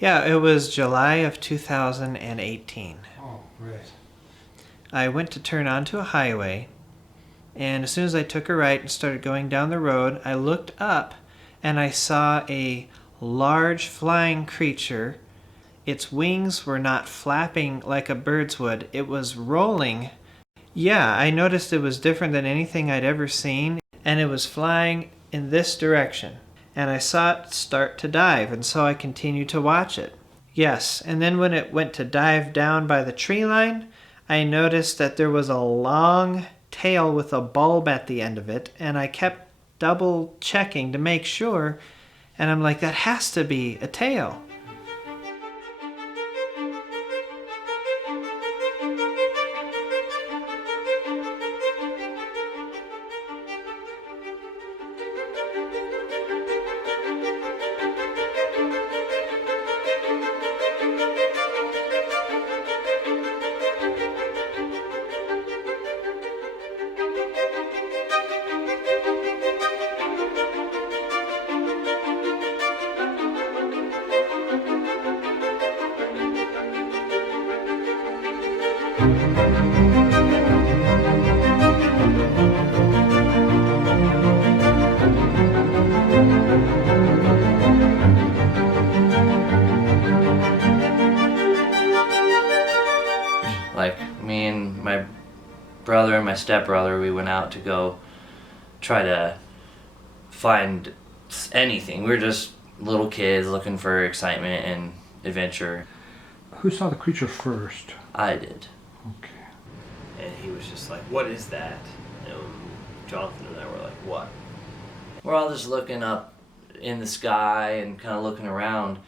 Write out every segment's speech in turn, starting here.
Yeah, it was July of 2018. Oh, right. I went to turn onto a highway, and as soon as I took a right and started going down the road, I looked up and I saw a large flying creature. Its wings were not flapping like a bird's would. It was rolling. Yeah, I noticed it was different than anything I'd ever seen, and it was flying in this direction. And I saw it start to dive, and so I continued to watch it. Yes, and then when it went to dive down by the tree line, I noticed that there was a long tail with a bulb at the end of it, and I kept double checking to make sure, and I'm like, that has to be a tail. Like, me and my brother and my stepbrother, we went out to go try to find anything. We were just little kids looking for excitement and adventure. Who saw the creature first? I did. Okay. And he was just like, what is that? And Jonathan and I were like, what? We're all just looking up in the sky and kind of looking around,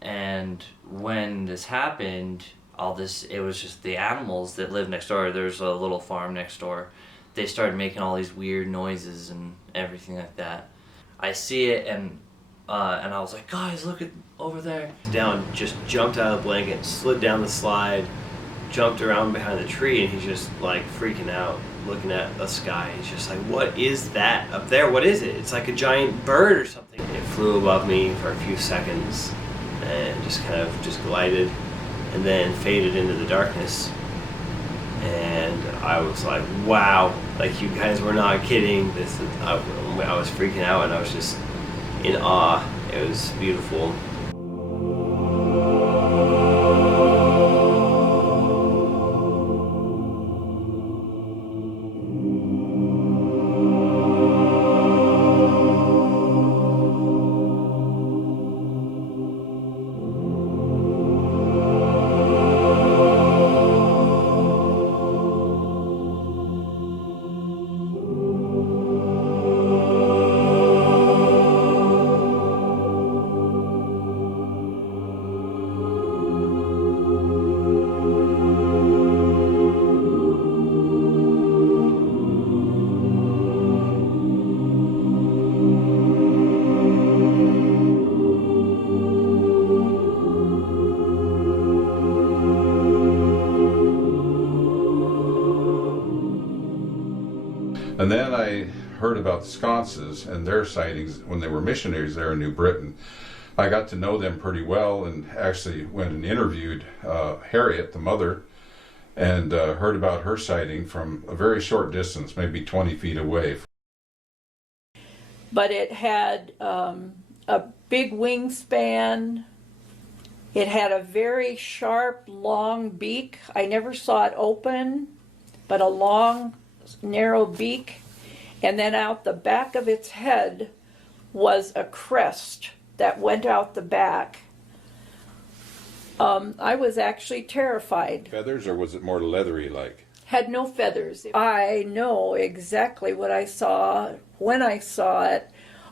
and when this happened, it was just the animals that lived next door. There's a little farm next door. They started making all these weird noises and everything like that. I see it, and I was like, guys, look at over there. Down, just jumped out of the blanket, slid down the slide, jumped around behind the tree, and he's just like freaking out, looking at the sky. He's just like, what is that up there? What is it? It's like a giant bird or something. It flew above me for a few seconds and just kind of just glided and then faded into the darkness. And I was like, wow, like, you guys were not kidding. I was freaking out, and I was just in awe. It was beautiful. And then I heard about the sconces and their sightings when they were missionaries there in New Britain. I got to know them pretty well, and actually went and interviewed Harriet, the mother, and heard about her sighting from a very short distance, maybe 20 feet away. But it had a big wingspan. It had a very sharp, long beak. I never saw it open, but a long, narrow beak. And then out the back of its head was a crest that went out the back. I was actually terrified. Feathers, or was it more leathery like? Had no feathers. I know exactly what I saw when I saw it.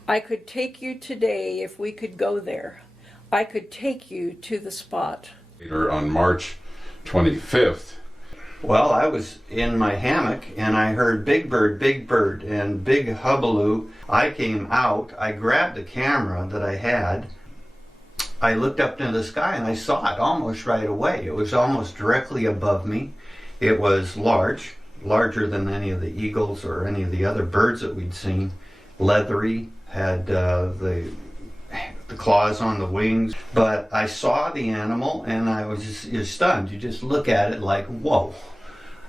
I could take you today if we could go there. I could take you to the spot. On March 25th. Well, I was in my hammock and I heard big bird, and big hubbub. I came out, I grabbed the camera that I had. I looked up into the sky and I saw it almost right away. It was almost directly above me. It was large, larger than any of the eagles or any of the other birds that we'd seen. Leathery, had the claws on the wings. But I saw the animal and I was just stunned. You just look at it like, whoa.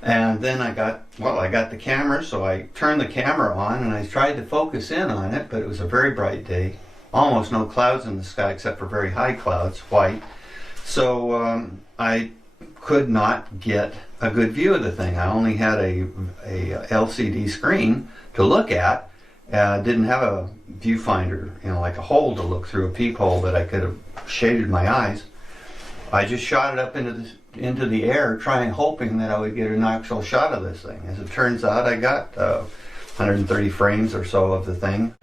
And then I got the camera, so I turned the camera on and I tried to focus in on it, but it was a very bright day. Almost no clouds in the sky except for very high clouds, white. So I could not get a good view of the thing. I only had a LCD screen to look at. Didn't have a viewfinder, like a hole to look through, a peephole that I could have shaded my eyes. I just shot it up into the air, hoping that I would get an actual shot of this thing. As it turns out, I got 130 frames or so of the thing.